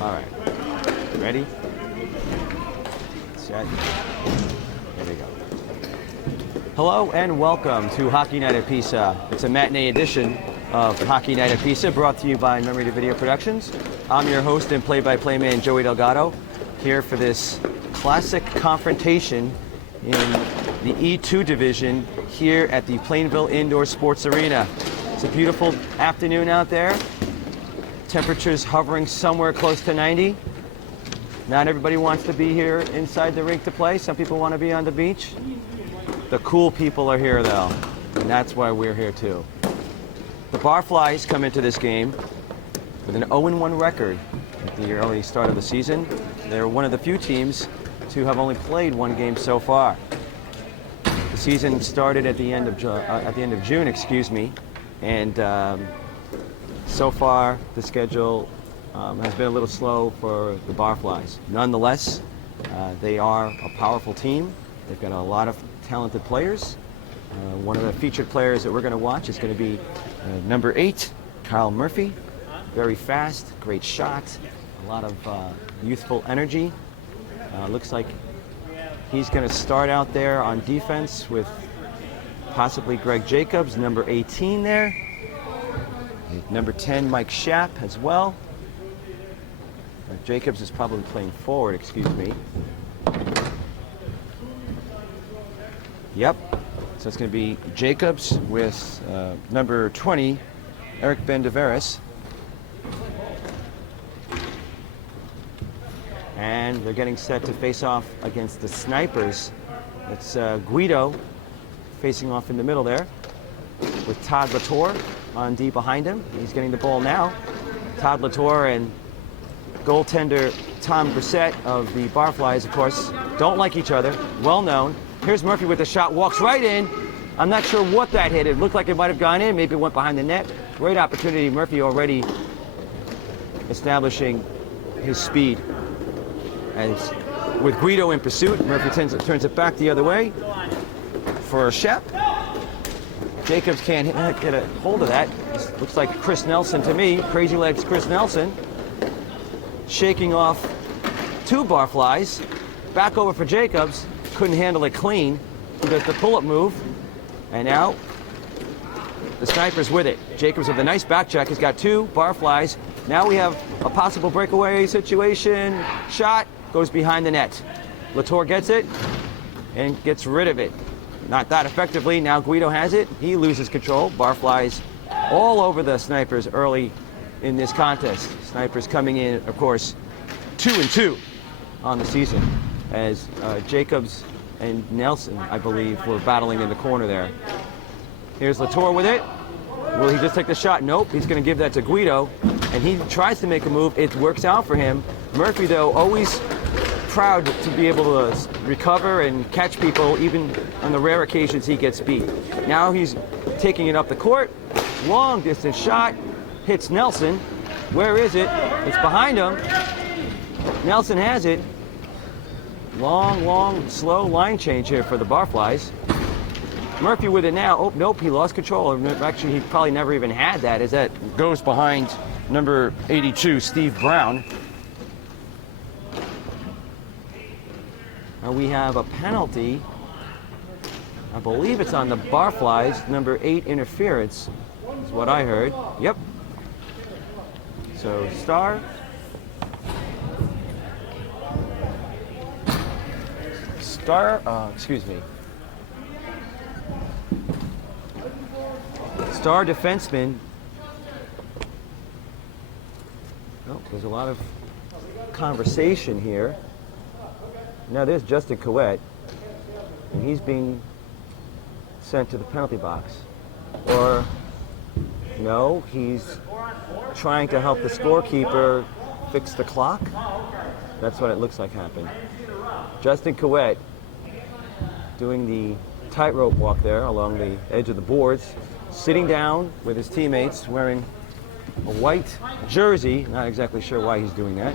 All right. Ready? Set. Here we go. Hello and welcome to Hockey Night at Pisa. It's a matinee edition of Hockey Night at Pisa, brought to you by Memory to Video Productions. I'm your host and play-by-play man, Joey Delgado, here for this classic confrontation in the E2 division here at the Plainville Indoor Sports Arena. It's a beautiful afternoon out there. Temperatures hovering somewhere close to 90. Not everybody wants to be here inside the rink to play. Some people want to be on the beach. The cool people are here though, and that's why we're here too. The Barflys come into this game with an 0-1 record at the early start of the season. They're one of the few teams to have only played one game so far. The season started at the end of June, excuse me, and so far the schedule has been a little slow for the Barflys. Nonetheless, they are a powerful team. They've got a lot of talented players. One of the featured players that we're going to watch is going to be number 8, Kyle Murphy. Very fast, great shot, a lot of youthful energy. Looks like he's going to start out there on defense with possibly Greg Jacobs, number 18 there. Number 10, Mike Schaap as well. Jacobs is probably playing forward, excuse me. Yep, so it's going to be Jacobs with number 20, Eric Bendeveris. And they're getting set to face off against the Snipers. It's Guido facing off in the middle there with Todd Latour on D behind him. He's getting the ball now. Todd Latour and goaltender Tom Brissett of the Barflys, of course, don't like each other, well known. Here's Murphy with the shot, walks right in. I'm not sure what that hit. It looked like it might have gone in, maybe it went behind the net. Great opportunity. Murphy already establishing his speed. As with Guido in pursuit, Murphy turns it back the other way for Shep. Jacobs can't get a hold of that. This looks like Chris Nelson to me. Crazy legs Chris Nelson. Shaking off 2 Barflys. Back over for Jacobs. Couldn't handle it clean. He does the pull-up move. And now the Snipers with it. Jacobs with a nice back check. He's got 2 Barflys. Now we have a possible breakaway situation. Shot goes behind the net. Latour gets it and gets rid of it. Not that effectively. Now Guido has it. He loses control. Barflys all over the Snipers early in this contest. Snipers coming in, of course, 2-2 on the season, as Jacobs and Nelson, I believe, were battling in the corner there. Here's Latour with it. Will he just take the shot? Nope. He's going to give that to Guido, and he tries to make a move. It works out for him. Murphy, though, always proud to be able to recover and catch people, even on the rare occasions he gets beat. Now he's taking it up the court. Long distance shot. Hits Nelson. Where is it? It's behind him. Nelson has it. Long, slow line change here for the Barflys. Murphy with it now. Oh, nope, he lost control. Actually, he probably never even had that, as that goes behind number 82, Steve Brown. Now we have a penalty. I believe it's on the Barflys, number 8 interference, is what I heard. Yep. So Star. Excuse me. Star defenseman. Oh, there's a lot of conversation here. Now there's Justin Caouette, and he's being sent to the penalty box. Or no, he's trying to help the scorekeeper fix the clock. That's what it looks like happened. Justin Caouette doing the tightrope walk there along the edge of the boards, sitting down with his teammates wearing a white jersey. Not exactly sure why he's doing that.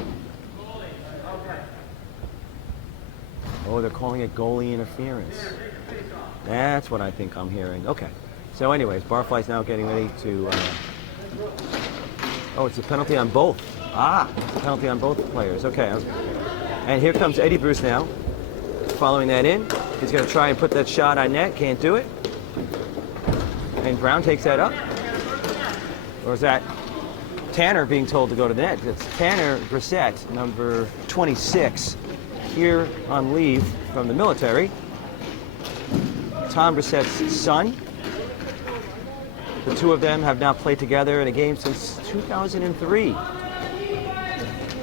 Oh, they're calling it goalie interference. That's what I think I'm hearing. Okay. So anyways, Barfly's now getting ready to Oh, it's a penalty on both. It's a penalty on both players. Okay. And here comes Eddie Bruce now, following that in. He's going to try and put that shot on net. Can't do it. And Brown takes that up. Or is that Tanner being told to go to the net? It's Tanner Brissett, number 26, here on leave from the military. Tom Brissett's son. The two of them have now played together in a game since 2003.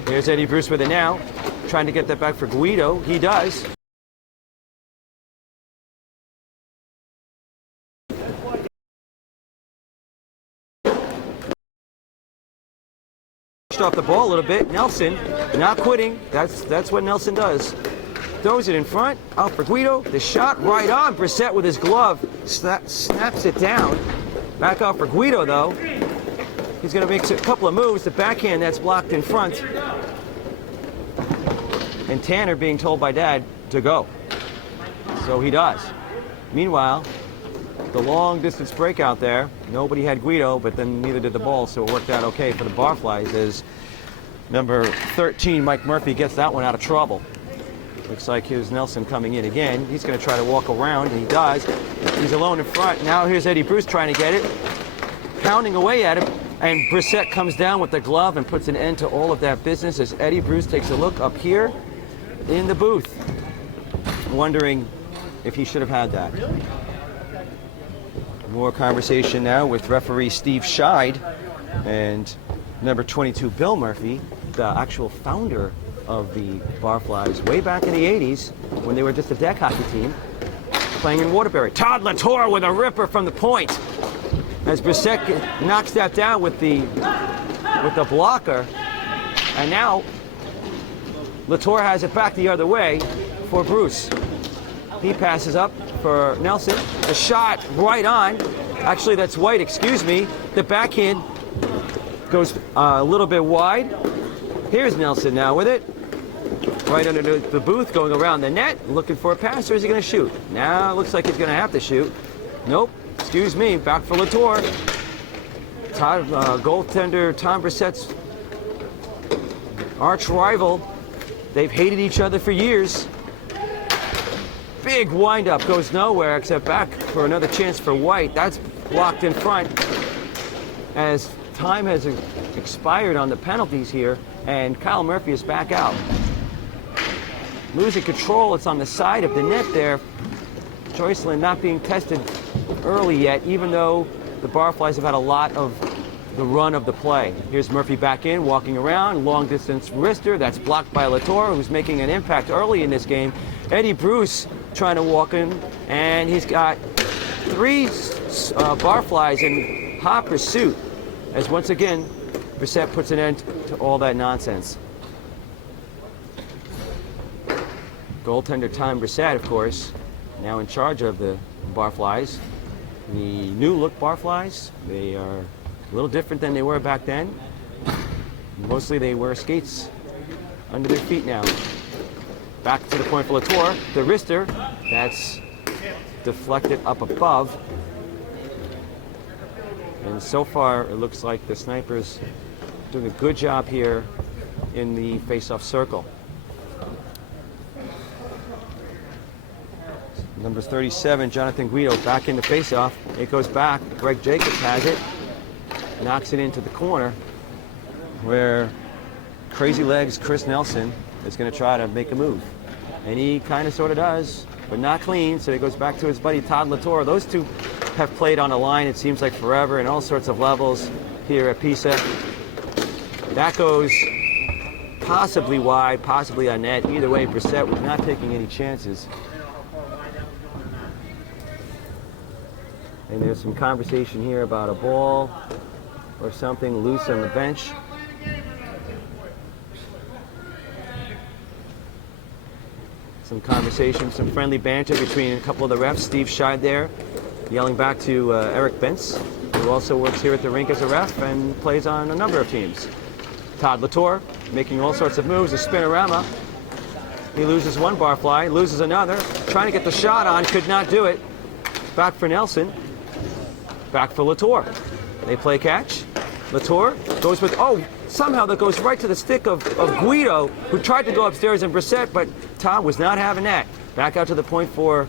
There's Eddie Bruce with it now, trying to get that back for Guido. He does. Off the ball a little bit. Nelson not quitting. That's what Nelson does. Throws it in front. Out for Guido. The shot right on. Brissett with his glove snaps it down. Back out for Guido though. He's going to make a couple of moves. The backhand that's blocked in front. And Tanner being told by Dad to go. So he does. Meanwhile, the long distance break out there. Nobody had Guido, but then neither did the ball, so it worked out okay for the Barflys as number 13, Mike Murphy, gets that one out of trouble. Looks like here's Nelson coming in again. He's going to try to walk around, and he does. He's alone in front. Now here's Eddie Bruce trying to get it, pounding away at him, and Brissett comes down with the glove and puts an end to all of that business as Eddie Bruce takes a look up here in the booth, wondering if he should have had that. More conversation now with referee Steve Scheid and number 22 Bill Murphy, the actual founder of the Barflys way back in the 80s when they were just a deck hockey team playing in Waterbury. Todd Latour with a ripper from the point as Brissett knocks that down with the blocker, and now Latour has it back the other way for Bruce. He passes up for Nelson. The shot right on. Actually, that's White, excuse me. The backhand goes a little bit wide. Here's Nelson now with it. Right under the booth, going around the net, looking for a pass, or is he going to shoot? Now it looks like he's going to have to shoot. Nope, excuse me, back for Latour. Goaltender Tom Brissett's arch rival. They've hated each other for years. Big windup, goes nowhere except back for another chance for White. That's blocked in front as time has expired on the penalties here, and Kyle Murphy is back out. Losing control, it's on the side of the net there. Joycelyn not being tested early yet, even though the Barflys have had a lot of the run of the play. Here's Murphy back in, walking around, long distance wrister, that's blocked by Latour, who's making an impact early in this game. Eddie Bruce trying to walk in, and he's got three Barflys in hot pursuit, as once again, Brissett puts an end to all that nonsense. Goaltender Tom Brissett, of course, now in charge of the Barflys. The new look Barflys, they are a little different than they were back then. Mostly they wear skates under their feet now. Back to the point for Latour. The wrister, that's deflected up above. And so far, it looks like the Snipers doing a good job here in the face-off circle. Number 37, Jonathan Guido, back in the face-off. It goes back. Greg Jacobs has it. Knocks it into the corner where Crazy Legs Chris Nelson is going to try to make a move. And he kind of sort of does, but not clean, so he goes back to his buddy Todd Latour. Those two have played on a line, it seems like forever, in all sorts of levels here at Pisa. That goes possibly wide, possibly on net. Either way, Brissett was not taking any chances. And there's some conversation here about a ball or something loose on the bench. Some conversation, some friendly banter between a couple of the refs. Steve Scheid there, yelling back to Eric Bentz, who also works here at the rink as a ref and plays on a number of teams. Todd Latour making all sorts of moves, a spinorama. He loses one Barfly, loses another, trying to get the shot on, could not do it. Back for Nelson, back for Latour. They play catch. Latour goes with, somehow that goes right to the stick of Guido, who tried to go upstairs and Brissett, but Tom was not having that. Back out to the point for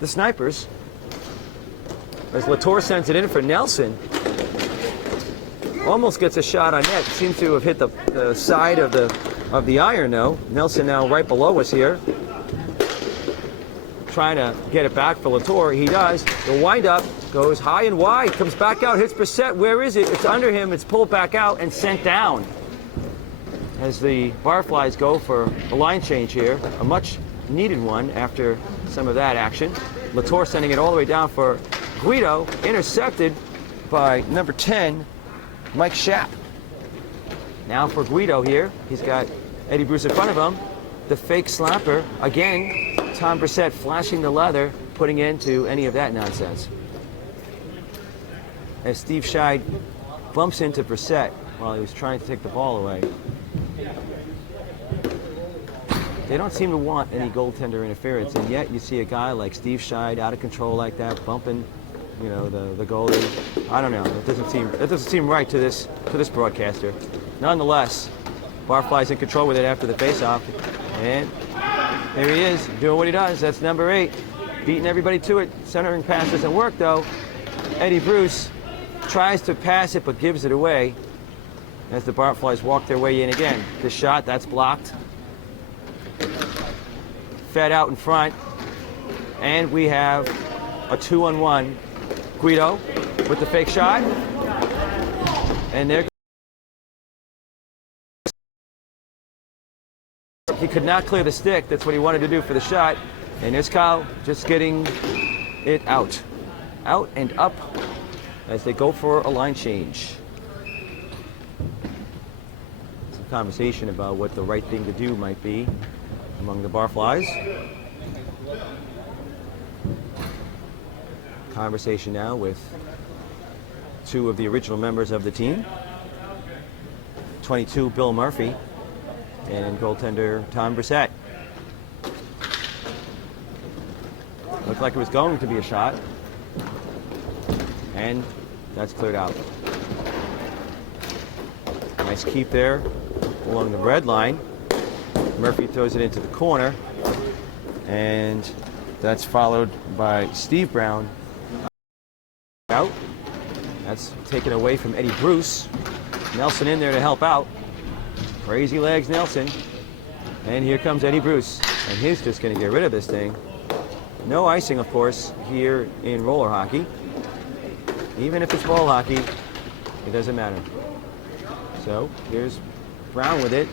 the Snipers. As Latour sends it in for Nelson. Almost gets a shot on net. Seems to have hit the side of the iron, though. Nelson now right below us here. Trying to get it back for Latour. He does. The windup goes high and wide. Comes back out. Hits Brissett. Where is it? It's under him. It's pulled back out and sent down. As the Barflys go for a line change here. A much needed one after some of that action. Latour sending it all the way down for Guido. Intercepted by number 10, Mike Schaap. Now for Guido here. He's got Eddie Bruce in front of him. The fake slapper. Again, Tom Brissett flashing the leather, putting into any of that nonsense. As Steve Scheid bumps into Brissett while he was trying to take the ball away. They don't seem to want any goaltender interference, and yet you see a guy like Steve Scheid out of control like that, bumping, you know, the goalie. I don't know. It doesn't seem right to this broadcaster. Nonetheless, Barfly's in control with it after the faceoff, and there he is doing what he does. That's number 8, beating everybody to it. Centering pass doesn't work though. Eddie Bruce tries to pass it but gives it away as the Barflys walk their way in again. The shot, that's blocked. Fed out in front, and we have a 2-on-1. Guido with the fake shot, and there he could not clear the stick. That's what he wanted to do for the shot, and there's Kyle just getting it out and up as they go for a line change. Some conversation about what the right thing to do might be among the Barflys. Conversation now with 2 of the original members of the team. 22, Bill Murphy, and goaltender Tom Brissett. Looked like it was going to be a shot, and that's cleared out. Nice keep there along the red line. Murphy throws it into the corner, and that's followed by Steve Brown. Out. That's taken away from Eddie Bruce. Nelson in there to help out. Crazy legs Nelson. And here comes Eddie Bruce. And he's just going to get rid of this thing. No icing, of course, here in roller hockey. Even if it's ball hockey, it doesn't matter. So here's Brown with it.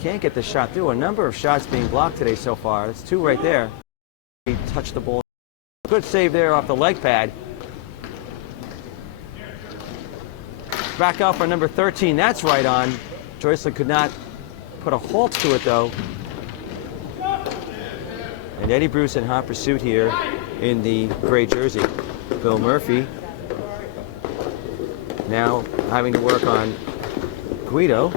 Can't get the shot through. A number of shots being blocked today so far. That's 2 right there. He touched the ball. Good save there off the leg pad. Back out for number 13. That's right on. Joycelyn could not put a halt to it, though. And Eddie Bruce in hot pursuit here in the gray jersey. Bill Murphy now having to work on Guido,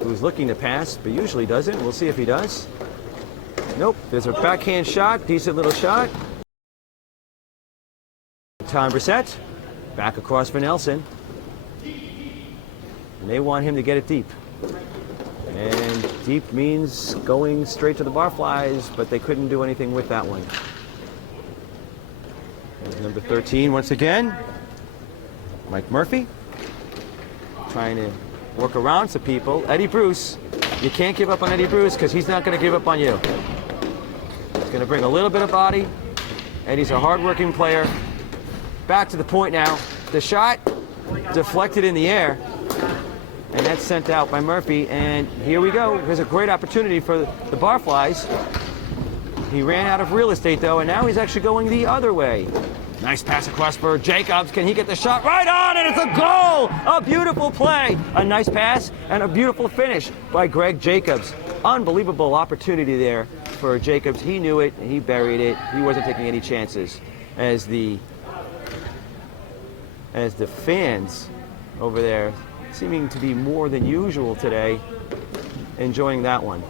who's looking to pass, but usually doesn't. We'll see if he does. Nope. There's a backhand shot. Decent little shot. Tom Brissett. Back across for Nelson. And they want him to get it deep. And deep means going straight to the Barflys, but they couldn't do anything with that one. And number 13 once again. Mike Murphy. Trying to work around some people. Eddie Bruce. You can't give up on Eddie Bruce because he's not going to give up on you. He's going to bring a little bit of body. Eddie's a hard-working player. Back to the point now. The shot deflected in the air, and that's sent out by Murphy. And here we go. There's a great opportunity for the Barflys. He ran out of real estate, though, and now he's actually going the other way. Nice pass across for Jacobs. Can he get the shot right on? And it's a goal! A beautiful play. A nice pass and a beautiful finish by Greg Jacobs. Unbelievable opportunity there for Jacobs. He knew it, and he buried it. He wasn't taking any chances. As the fans over there, seeming to be more than usual today, enjoying that one.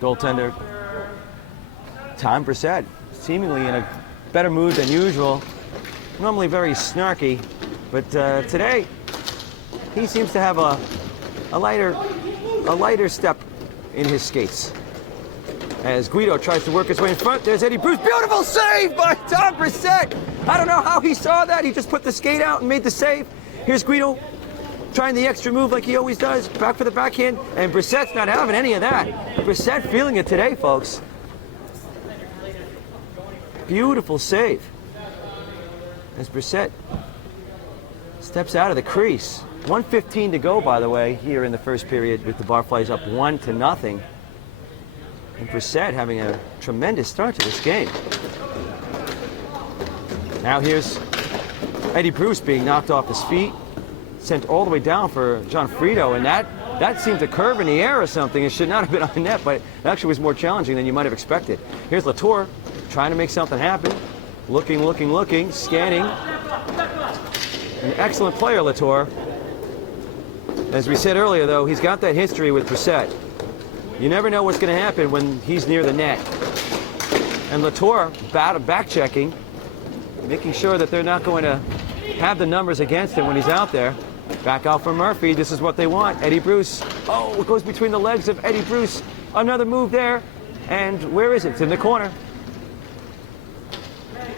Goaltender Tom Brissett, seemingly in a better mood than usual. normally very snarky, but today he seems to have a lighter step in his skates. As Guido tries to work his way in front, there's Eddie Bruce. Beautiful save by Tom Brissett. I don't know how he saw that. He just put the skate out and made the save. Here's Guido trying the extra move like he always does. Back for the backhand, and Brissett's not having any of that. Brissett feeling it today, folks. Beautiful save. As Brissett steps out of the crease. 1:15 to go, by the way, here in the first period with the Barflys up 1-0. And Brissett having a tremendous start to this game. Now here's Eddie Bruce being knocked off his feet, sent all the way down for John Frito, and that seemed to curve in the air or something. It should not have been on the net, but it actually was more challenging than you might have expected. Here's Latour trying to make something happen. Looking, scanning. An excellent player, Latour. As we said earlier, though, he's got that history with Brissett. You never know what's going to happen when he's near the net. And Latour back-checking, making sure that they're not going to have the numbers against him when he's out there. Back out for Murphy. This is what they want. Eddie Bruce. Oh, it goes between the legs of Eddie Bruce. Another move there. And where is it? It's in the corner.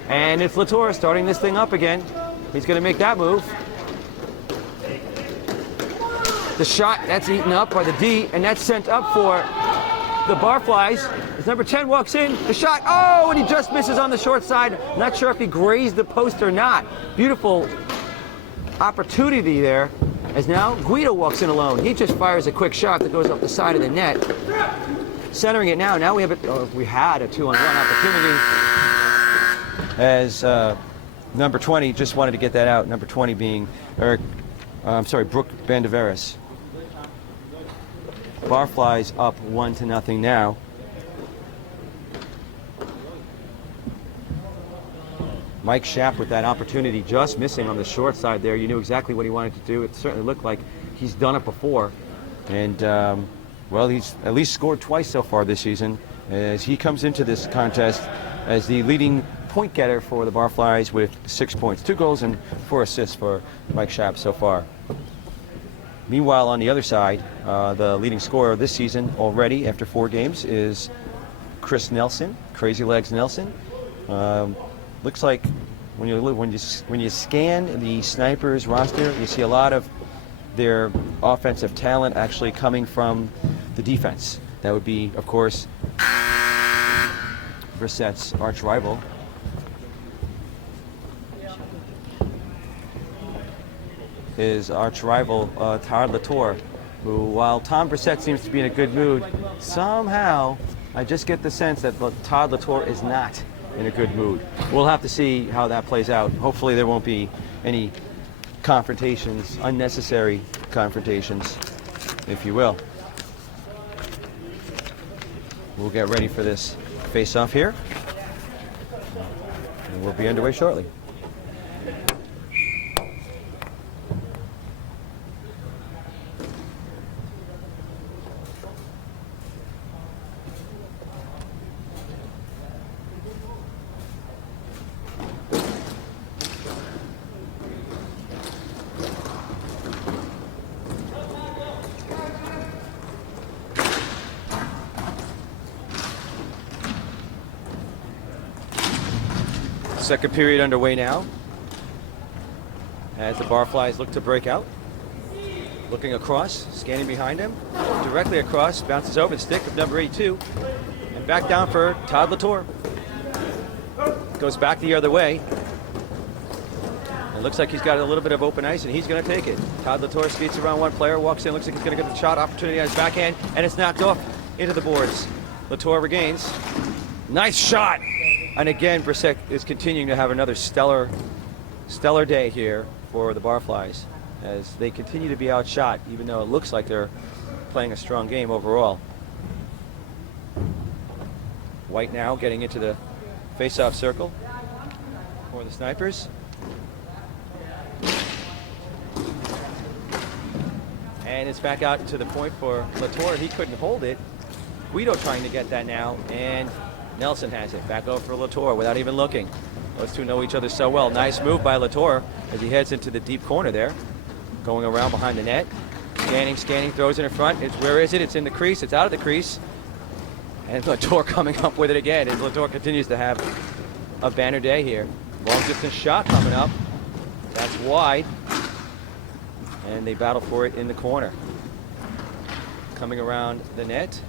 And it's Latour starting this thing up again. He's going to make that move. The shot, that's eaten up by the D, and that's sent up for the Barflys. As number 10 walks in, the shot, oh, and he just misses on the short side. Not sure if he grazed the post or not. Beautiful opportunity there. As now Guido walks in alone. He just fires a quick shot that goes up the side of the net. Centering it now. Now we have we had a 2-on-1 opportunity. As number 20 just wanted to get that out. Number 20 being, Brooke Bandeveris. Barflys up 1-0 now. Mike Schaap with that opportunity just missing on the short side there. You knew exactly what he wanted to do. It certainly looked like he's done it before. And, well, he's at least scored twice so far this season as he comes into this contest as the leading point getter for the Barflys with 6 points. 2 goals and 4 assists for Mike Schaap so far. Meanwhile, on the other side, the leading scorer this season already after 4 games is Chris Nelson, Crazy Legs Nelson. Looks like when you scan the Snipers roster, you see a lot of their offensive talent actually coming from the defense. That would be, of course, Brissett's arch rival. His arch rival, Todd Latour, who, while Tom Brissett seems to be in a good mood, somehow I just get the sense that Todd Latour is not in a good mood. We'll have to see how that plays out. Hopefully there won't be any confrontations, unnecessary confrontations, if you will. We'll get ready for this face-off here, and we'll be underway shortly. Second period underway now as the Barflys look to break out. Looking across, scanning behind him, directly across, bounces over the stick of number 82, and back down for Todd Latour. Goes back the other way. It looks like he's got a little bit of open ice, and he's going to take it. Todd Latour skates around one player, walks in, looks like he's going to get the shot opportunity on his backhand, and it's knocked off into the boards. Latour regains. Nice shot! And again, Brissett is continuing to have another stellar day here for the Barflys as they continue to be outshot, even though it looks like they're playing a strong game overall. White now getting into the face-off circle for the Snipers. And it's back out to the point for Latour. He couldn't hold it. Guido trying to get that now, and Nelson has it. Back over for Latour without even looking. Those two know each other so well. Nice move by Latour as he heads into the deep corner there. Going around behind the net. Scanning, throws it in front. Where is it? It's in the crease. It's out of the crease. And Latour coming up with it again as Latour continues to have a banner day here. Long distance shot coming up. That's wide. And they battle for it in the corner. Coming around the net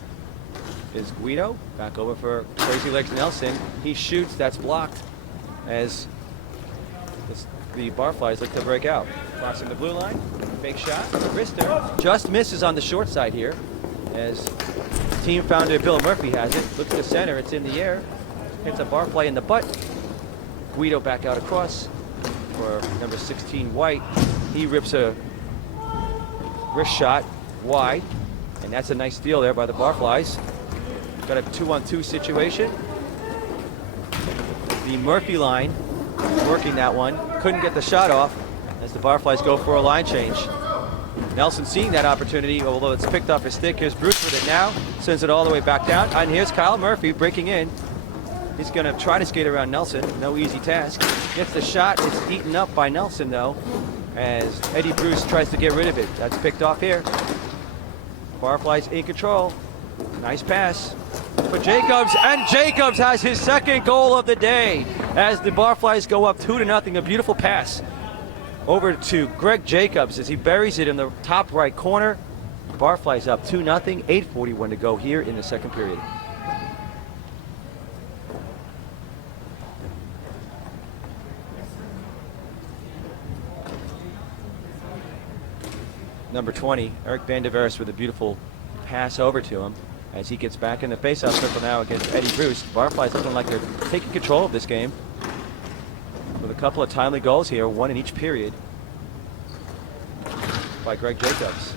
is Guido. Back over for Crazy Legs Nelson. He shoots. That's blocked as the Barflys look to break out. Crossing the blue line. Fake shot. Wrister just misses on the short side here as team founder Bill Murphy has it. Looks to center. It's in the air. Hits a Barfly in the butt. Guido back out across for number 16 White. He rips a wrist shot wide. And that's a nice steal there by the Barflys. Got a 2-on-2 situation. The Murphy line working that one. Couldn't get the shot off as the Barflys go for a line change. Nelson seeing that opportunity, although it's picked off his stick. Here's Bruce with it now. Sends it all the way back down. And here's Kyle Murphy breaking in. He's going to try to skate around Nelson. No easy task. Gets the shot. It's eaten up by Nelson, though, as Eddie Bruce tries to get rid of it. That's picked off here. Barfly's in control. Nice pass for Jacobs, and Jacobs has his second goal of the day as the Barflys go up 2-0. A beautiful pass over to Greg Jacobs as he buries it in the top right corner. Barflys up 2-0, 8:41 to go here in the second period. Number 20, Eric Van der Veres with a beautiful pass over to him as he gets back in the faceoff circle now against Eddie Bruce. Barfly's looking like they're taking control of this game with a couple of timely goals here, one in each period by Greg Jacobs.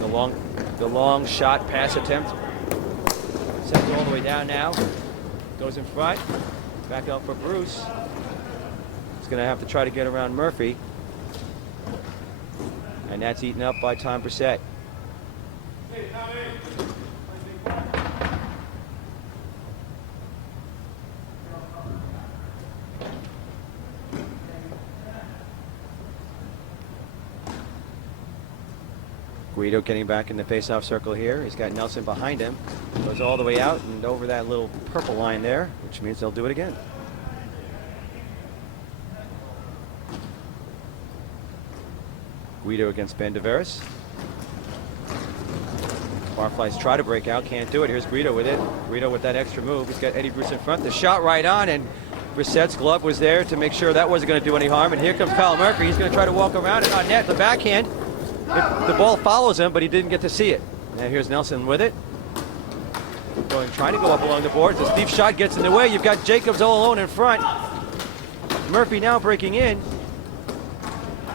The long shot pass attempt. Sends all the way down now. Goes in front. Back out for Bruce. He's going to have to try to get around Murphy. And that's eaten up by Tom Brissett. Guido getting back in the faceoff circle here. He's got Nelson behind him. Goes all the way out and over that little purple line there, which means they'll do it again. Guido against Van der Veres. Barflys try to break out, can't do it. Here's Guido with it. Guido with that extra move. He's got Eddie Bruce in front. The shot right on, and Brissett's glove was there to make sure that wasn't going to do any harm. And here comes Kyle Murphy. He's going to try to walk around it on net. The backhand. The ball follows him, but he didn't get to see it. Now here's Nelson with it. Trying to go up along the boards. The Steve shot gets in the way. You've got Jacobs all alone in front. Murphy now breaking in.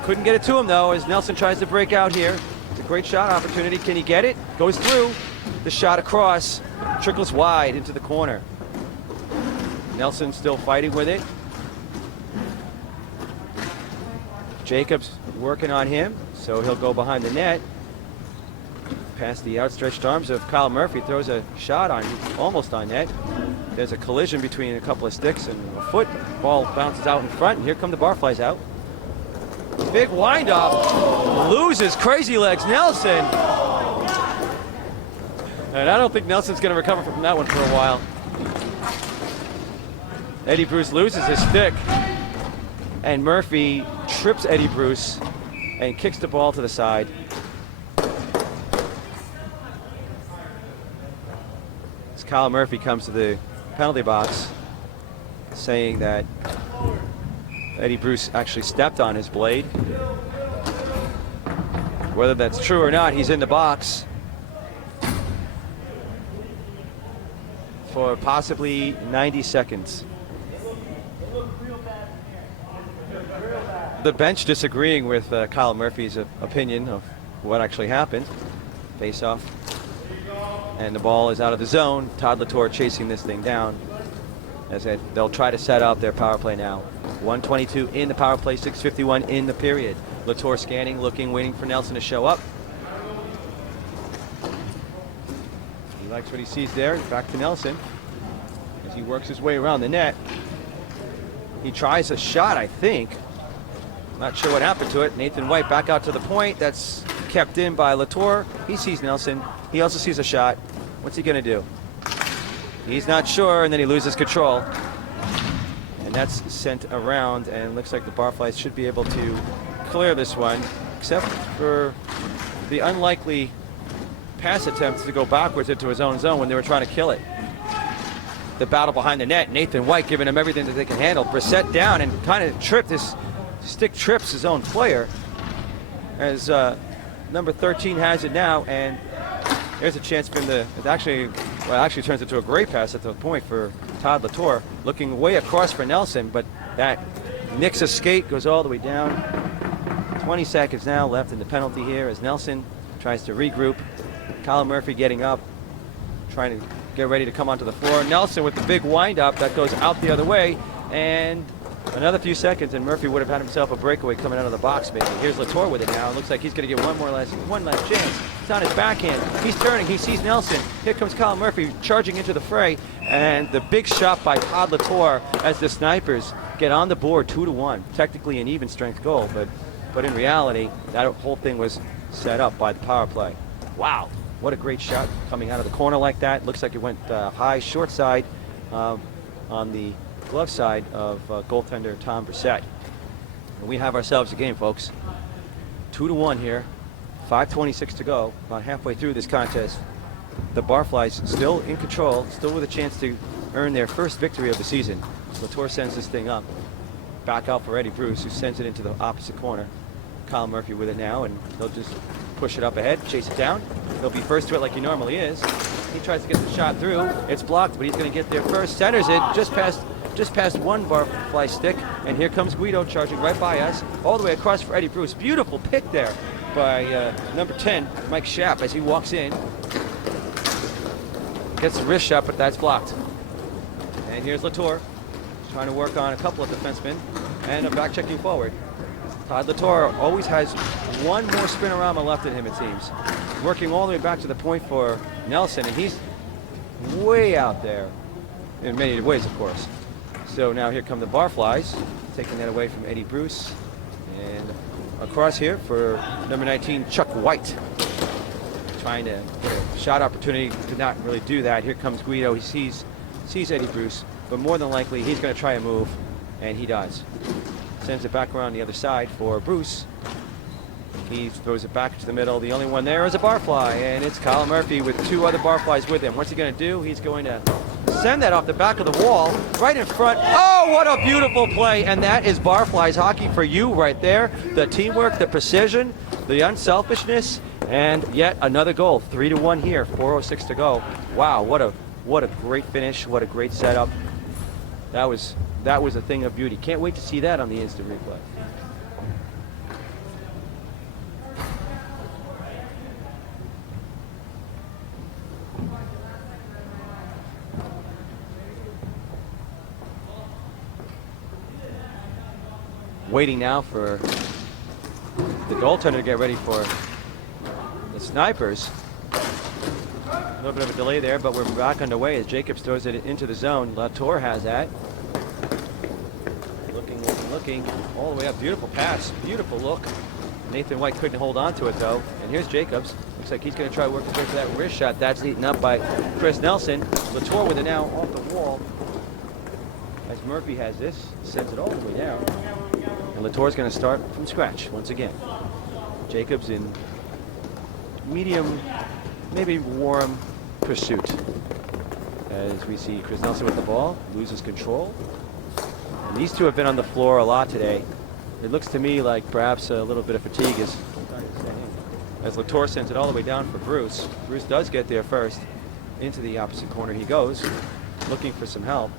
Couldn't get it to him, though, as Nelson tries to break out here. It's a great shot opportunity. Can he get it? Goes through. The shot across. Trickles wide into the corner. Nelson still fighting with it. Jacobs working on him, so he'll go behind the net. Past the outstretched arms of Kyle Murphy. Throws a shot on, almost on net. There's a collision between a couple of sticks and a foot. Ball bounces out in front, and here come the Barflys out. Big wind-up, loses Crazy Legs Nelson. And I don't think Nelson's going to recover from that one for a while. Eddie Bruce loses his stick, and Murphy trips Eddie Bruce and kicks the ball to the side. As Kyle Murphy comes to the penalty box saying that Eddie Bruce actually stepped on his blade. Whether that's true or not, he's in the box for possibly 90 seconds. The bench disagreeing with Kyle Murphy's opinion of what actually happened. Face off. And the ball is out of the zone. Todd Latour chasing this thing down. As they'll try to set up their power play now. 1:22 in the power play, 6:51 in the period. Latour scanning, looking, waiting for Nelson to show up. He likes what he sees there. Back to Nelson as he works his way around the net. He tries a shot, I think. Not sure what happened to it. Nathan White back out to the point. That's kept in by Latour. He sees Nelson. He also sees a shot. What's he going to do? He's not sure, and then he loses control. And that's sent around, and looks like the Barflys should be able to clear this one, except for the unlikely pass attempts to go backwards into his own zone when they were trying to kill it. The battle behind the net. Nathan White giving him everything that they can handle. Brissett down and kind of tripped his stick, trips his own player, as number 13 has it now, and there's a chance for him to, it actually turns into a great pass at the point for Todd Latour, looking way across for Nelson, but that nicks a skate, goes all the way down. 20 seconds now left in the penalty here as Nelson tries to regroup. Colin Murphy getting up, trying to get ready to come onto the floor. Nelson with the big wind-up that goes out the other way, and another few seconds and Murphy would have had himself a breakaway coming out of the box maybe. Here's Latour with it now. It looks like he's going to get one last chance. It's on his backhand. He's turning. He sees Nelson. Here comes Colin Murphy charging into the fray, and the big shot by Todd Latour as the Snipers get on the board 2-1. Technically an even strength goal, but in reality that whole thing was set up by the power play. Wow, what a great shot coming out of the corner like that. Looks like it went high, short side on the glove side of goaltender Tom Brissett. And we have ourselves a game, folks. 2-1 here. 5:26 to go. About halfway through this contest. The Barflys still in control, still with a chance to earn their first victory of the season. Latour sends this thing up. Back out for Eddie Bruce, who sends it into the opposite corner. Colin Murphy with it now, and they'll just push it up ahead, chase it down. He'll be first to it like he normally is. He tries to get the shot through. It's blocked, but he's going to get there first. Centers it just past one Barfly stick, and here comes Guido charging right by us, all the way across for Eddie Bruce. Beautiful pick there by number 10, Mike Schaap, as he walks in. Gets a wrist shot, but that's blocked. And here's Latour, trying to work on a couple of defensemen, and a back checking forward. Todd Latour always has one more spinorama left in him, it seems. Working all the way back to the point for Nelson, and he's way out there in many ways, of course. So now here come the Barflys, taking that away from Eddie Bruce. And across here for number 19, Chuck White. Trying to get a shot opportunity, did not really do that. Here comes Guido, he sees Eddie Bruce, but more than likely he's going to try a move, and he does. Sends it back around the other side for Bruce. He throws it back to the middle. The only one there is a Barfly, and it's Colin Murphy with two other Barflys with him. What's he going to do? He's going to send that off the back of the wall, right in front. Oh, what a beautiful play, and that is Barflies hockey for you right there. The teamwork, the precision, the unselfishness, and yet another goal. 3-1 here, 4:06 to go. Wow, what a great finish, what a great setup. That was a thing of beauty. Can't wait to see that on the instant replay. Waiting now for the goaltender to get ready for the Snipers. A little bit of a delay there, but we're back underway as Jacobs throws it into the zone. Latour has that. Looking all the way up. Beautiful pass, beautiful look. Nathan White couldn't hold on to it though. And here's Jacobs. Looks like he's going to try to work his way for that wrist shot. That's eaten up by Chris Nelson. Latour with it now off the wall. As Murphy has this, sends it all the way down. And Latour's going to start from scratch once again. Jacobs in medium, maybe warm pursuit. As we see Chris Nelson with the ball, loses control. And these two have been on the floor a lot today. It looks to me like perhaps a little bit of fatigue is as Latour sends it all the way down for Bruce. Bruce does get there first. Into the opposite corner he goes, looking for some help.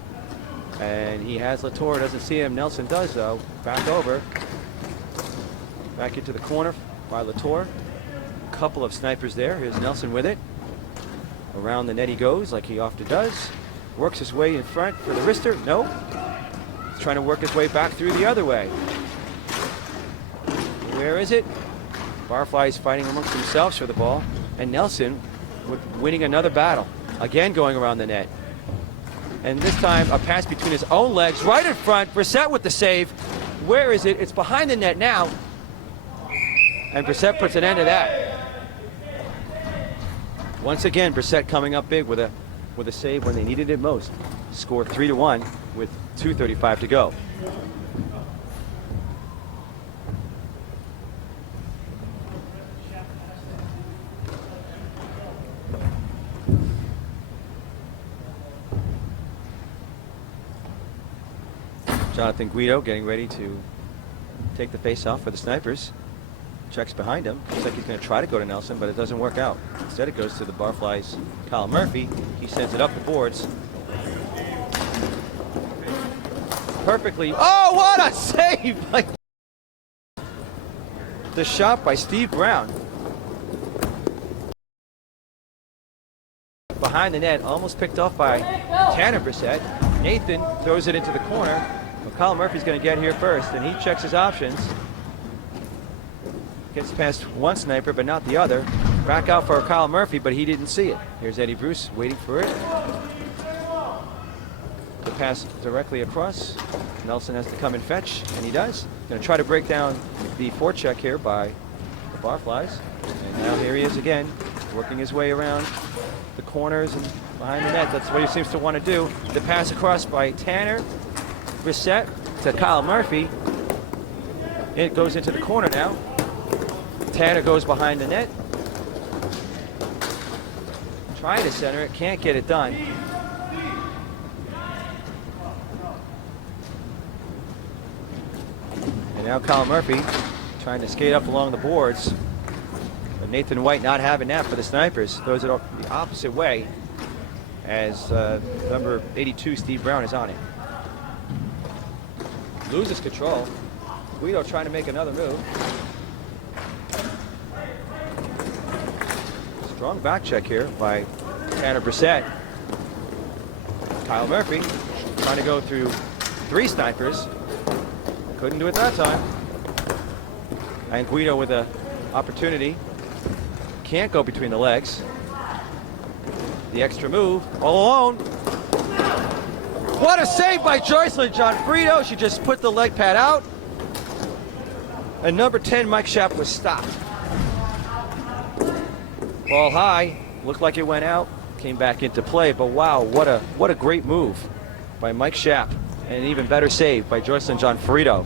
And he has Latour, doesn't see him. Nelson does though. Back over. Back into the corner by Latour. Couple of snipers there. Here's Nelson with it. Around the net he goes like he often does. Works his way in front for the wrister. No. He's trying to work his way back through the other way. Where is it? Barflys fighting amongst themselves for the ball. And Nelson winning another battle. Again going around the net. And this time, a pass between his own legs, right in front. Brissett with the save. Where is it? It's behind the net now. And Brissett puts an end to that. Once again, Brissett coming up big with a save when they needed it most. Score 3-1 with 2:35 to go. Jonathan Guido getting ready to take the face-off for the Snipers. Checks behind him. Looks like he's going to try to go to Nelson, but it doesn't work out. Instead, it goes to the Barflys' Kyle Murphy. He sends it up the boards. Perfectly. Oh, what a save! The shot by Steve Brown. Behind the net, almost picked off by Tanner Brissett. Nathan throws it into the corner. Well, Kyle Murphy's going to get here first, and he checks his options. Gets past one sniper, but not the other. Back out for Kyle Murphy, but he didn't see it. Here's Eddie Bruce waiting for it. The pass directly across. Nelson has to come and fetch, and he does. Going to try to break down the forecheck here by the Barflys. And now here he is again, working his way around the corners and behind the net. That's what he seems to want to do. The pass across by Tanner Brissett to Kyle Murphy. It goes into the corner now. Tanner goes behind the net. Trying to center it, can't get it done. And now Kyle Murphy trying to skate up along the boards. But Nathan White not having that for the Snipers. Throws it the opposite way as number 82, Steve Brown, is on it. Loses control. Guido trying to make another move. Strong back check here by Tanner Brissett. Kyle Murphy trying to go through three Snipers. Couldn't do it that time. And Guido with an opportunity. Can't go between the legs. The extra move, all alone. What a save by Joycelyn Johnfrido. She just put the leg pad out. And number 10, Mike Schaap, was stopped. Ball high, looked like it went out, came back into play, but wow, what a great move by Mike Schaap, and an even better save by Joycelyn Johnfrido.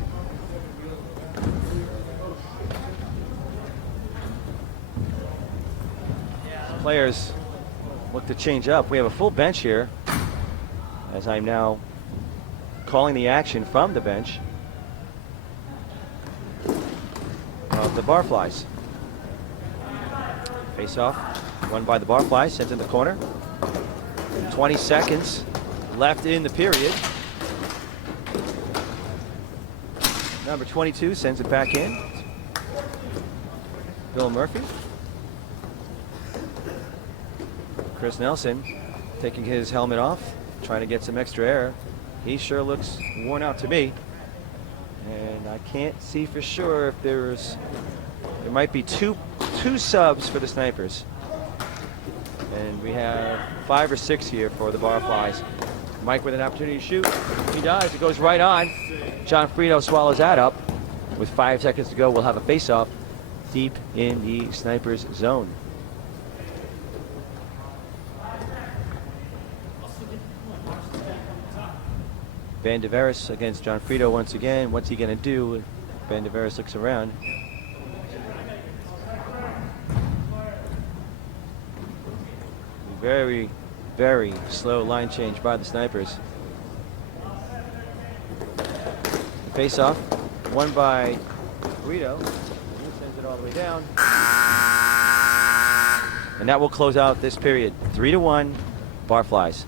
Players look to change up. We have a full bench here, as I'm now calling the action from the bench of the Barflys. Face off, won by the Barflys, sent in the corner. 20 seconds left in the period. Number 22 sends it back in. Bill Murphy. Chris Nelson taking his helmet off, trying to get some extra air. He sure looks worn out to me. And I can't see for sure if there might be two subs for the Snipers. And we have 5 or 6 here for the Barflys. Mike with an opportunity to shoot. He does. It goes right on. Johnfrido swallows that up. With 5 seconds to go, we'll have a face-off deep in the Snipers zone. Van de Veres against Johnfrido once again. What's he going to do? Van de Veres looks around. Very, very slow line change by the Snipers. Face off, won by Guido. He sends it all the way down. And that will close out this period. 3-1, Barflys.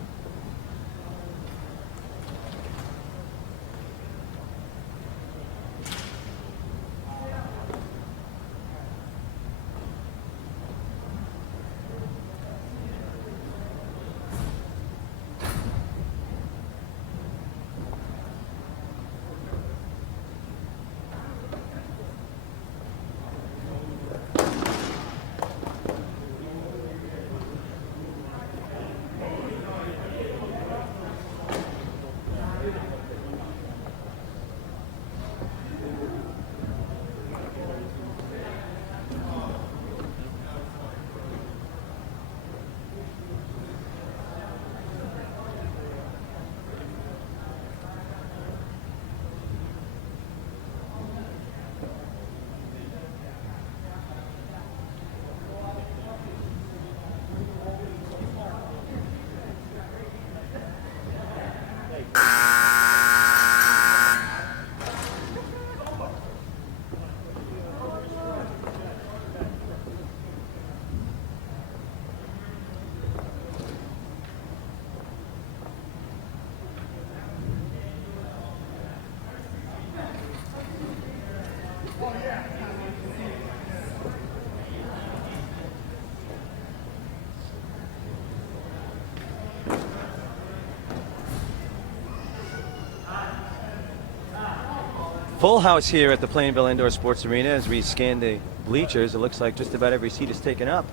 Full house here at the Plainville Indoor Sports Arena. As we scan the bleachers, it looks like just about every seat is taken up.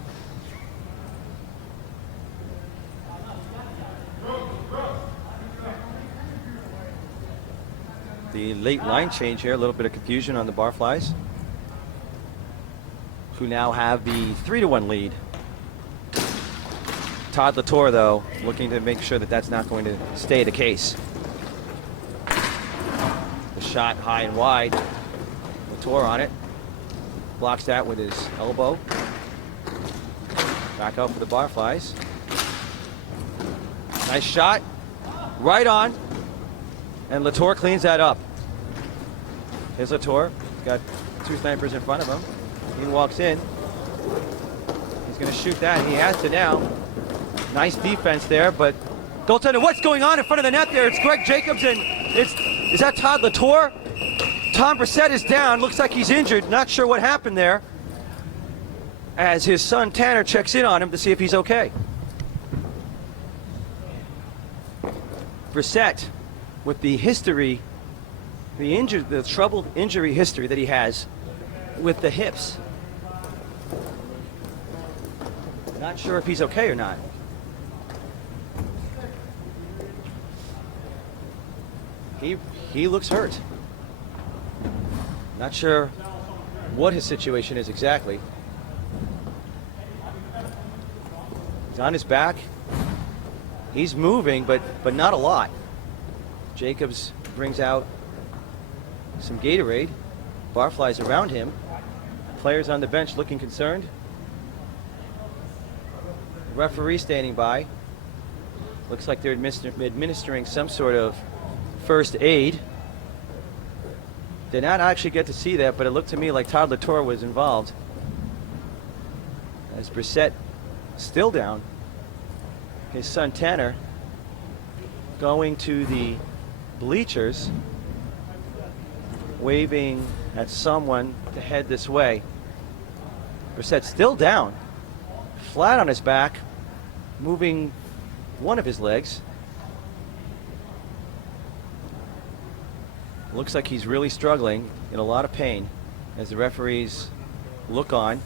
The late line change here, a little bit of confusion on the Barflys, who now have the 3-1 lead. Todd Latour, though, looking to make sure that that's not going to stay the case. The shot high and wide. Latour on it. Blocks that with his elbow. Back out for the Barflys. Nice shot. Right on. And Latour cleans that up. Here's Latour. Got two snipers in front of him. He walks in. He's going to shoot that. He has to now. Nice defense there, but goaltender, what's going on in front of the net there? It's Greg Jacobs, and is that Todd Latour? Tom Brissett is down. Looks like he's injured. Not sure what happened there. As his son Tanner checks in on him to see if he's okay. Brissett, with the history, the troubled injury history that he has with the hips. Not sure if he's okay or not. He looks hurt. Not sure what his situation is exactly. He's on his back. He's moving, but not a lot. Jacobs brings out some Gatorade. Barflies around him. Players on the bench looking concerned. Referee standing by. Looks like they're administering some sort of first aid. Did not actually get to see that, but it looked to me like Todd Latour was involved. As Brissett still down. His son Tanner going to the bleachers, waving at someone to head this way. Brissett still down, flat on his back, moving one of his legs. Looks like he's really struggling, in a lot of pain, as the referees look on.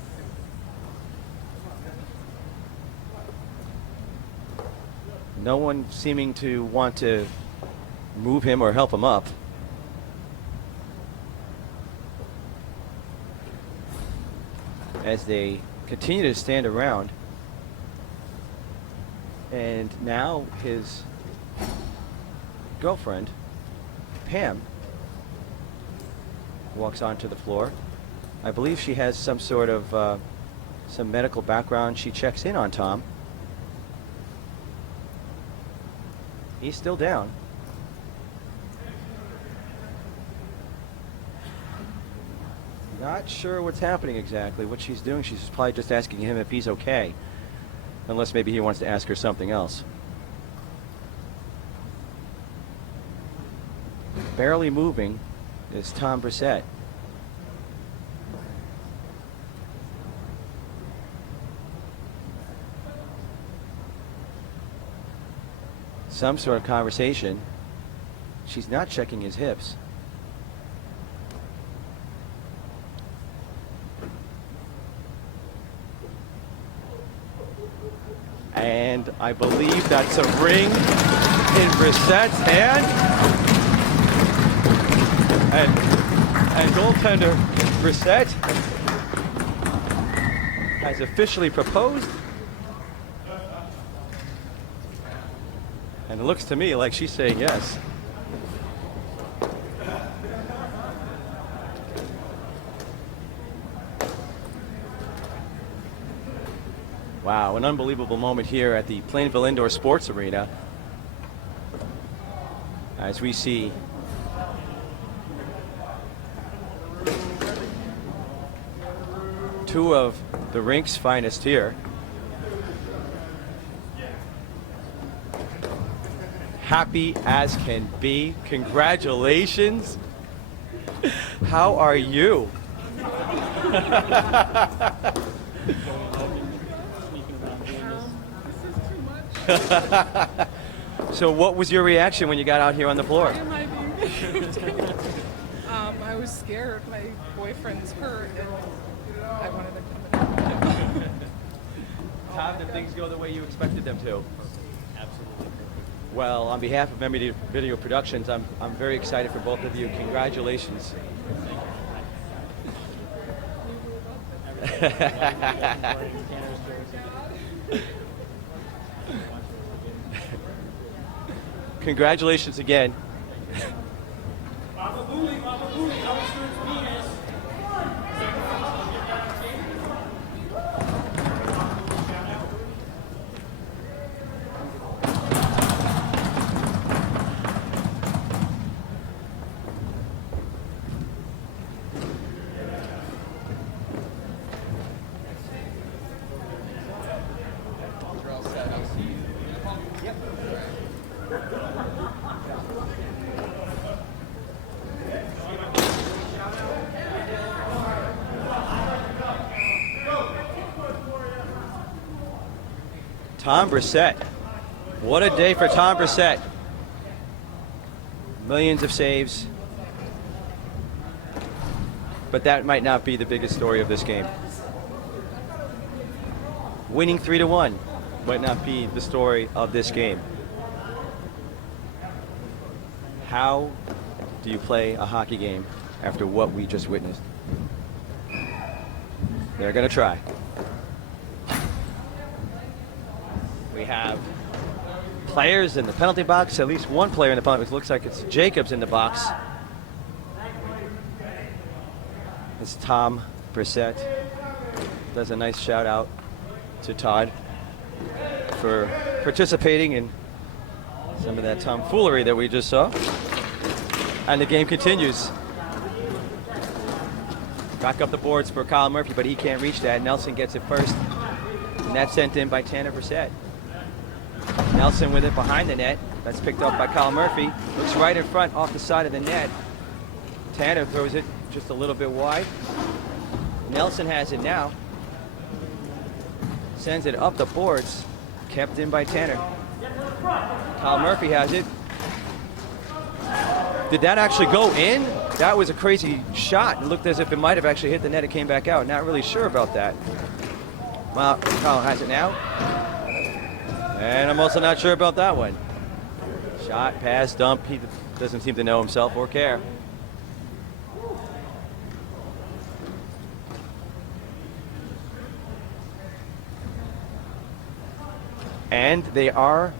No one seeming to want to move him or help him up. As they continue to stand around. And now his girlfriend, Pam, walks onto the floor. I believe she has some sort of some medical background. She checks in on Tom. He's still down. Not sure what's happening exactly, what she's doing. She's probably just asking him if he's okay. Unless maybe he wants to ask her something else. Barely moving is Tom Brissett. Some sort of conversation. She's not checking his hips. And I believe that's a ring in Brissett's hand. And goaltender Brissett has officially proposed. And it looks to me like she's saying yes. Wow, an unbelievable moment here at the Plainville Indoor Sports Arena. As we see two of the rink's finest here. Happy as can be. Congratulations. How are you? much. So what was your reaction when you got out here on the floor? I was scared. My boyfriend's hurt, and I wanted to come in. Tom, did things go the way you expected them to? Absolutely. Well, on behalf of Memory Video Productions, I'm very excited for both of you. Congratulations. Congratulations again. Tom Brissett. What a day for Tom Brissett. Millions of saves. But that might not be the biggest story of this game. Winning 3-1 might not be the story of this game. How do you play a hockey game after what we just witnessed? They're going to try. We have players in the penalty box, at least one player in the penalty box. Looks like it's Jacobs in the box. It's Tom Brissett. Does a nice shout out to Todd for participating in some of that tomfoolery that we just saw. And the game continues. Back up the boards for Kyle Murphy, but he can't reach that. Nelson gets it first, and that's sent in by Tanner Brissett. Nelson with it behind the net. That's picked up by Kyle Murphy. Looks right in front off the side of the net. Tanner throws it just a little bit wide. Nelson has it now. Sends it up the boards. Kept in by Tanner. Kyle Murphy has it. Did that actually go in? That was a crazy shot. It looked as if it might have actually hit the net. It came back out. Not really sure about that. Well, Kyle has it now. And I'm also not sure about that one. Shot, pass, dump. He doesn't seem to know himself or care. And they are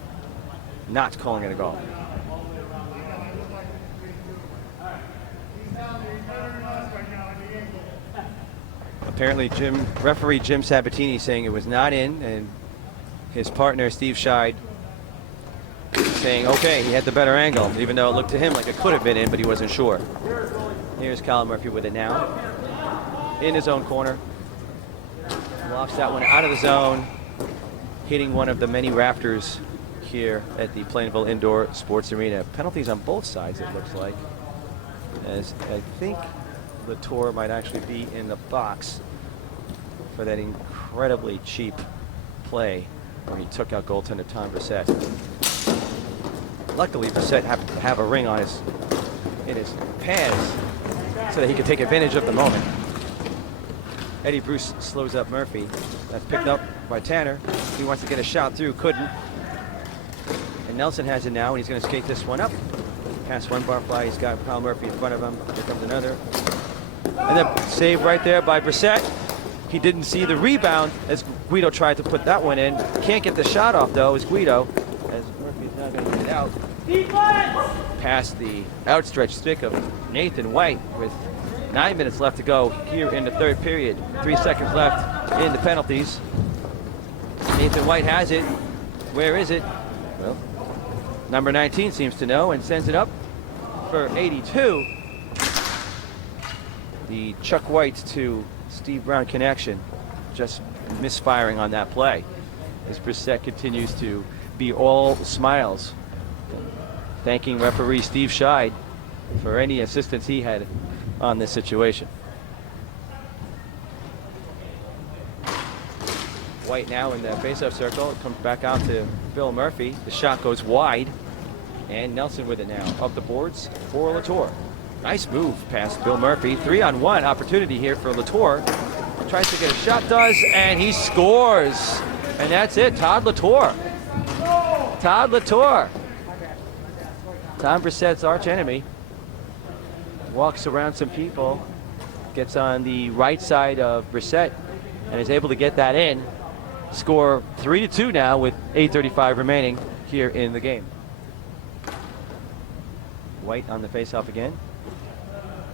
not calling it a goal. Apparently, referee Jim Sabatini saying it was not in, and his partner Steve Scheid saying, okay, he had the better angle, even though it looked to him like it could have been in, but he wasn't sure. Here's Kyle Murphy with it now. In his own corner. Lofts that one out of the zone, hitting one of the many rafters here at the Plainville Indoor Sports Arena. Penalties on both sides, it looks like. As I think Latour might actually be in the box for that incredibly cheap play where he took out goaltender Tom Brissett. Luckily, Brissett happened to have a ring on in his pants so that he could take advantage of the moment. Eddie Bruce slows up Murphy. That's picked up by Tanner. He wants to get a shot through, couldn't. And Nelson has it now, and he's going to skate this one up. Pass one Barfly, he's got Kyle Murphy in front of him. Here comes another. And then save right there by Brissett. He didn't see the rebound as Guido tried to put that one in. Can't get the shot off, though, as Guido, as Murphy's not going to get it out. Past the outstretched stick of Nathan White with 9 minutes left to go here in the third period. 3 seconds left in the penalties. Nathan White has it. Where is it? Well, number 19 seems to know and sends it up for 82. The Chuck White to Steve Brown connection just misfiring on that play as Brissett continues to be all smiles, thanking referee Steve Scheid for any assistance he had on this situation. White now in the faceoff circle. It comes back out to Bill Murphy. The shot goes wide, and Nelson with it now. Up the boards for Latour. Nice move past Bill Murphy. 3-on-1 opportunity here for Latour. Tries to get a shot, does, and he scores. And that's it, Todd Latour. Todd Latour. Tom Brissett's arch enemy. Walks around some people. Gets on the right side of Brissett and is able to get that in. Score 3-2 now with 8:35 remaining here in the game. White on the faceoff again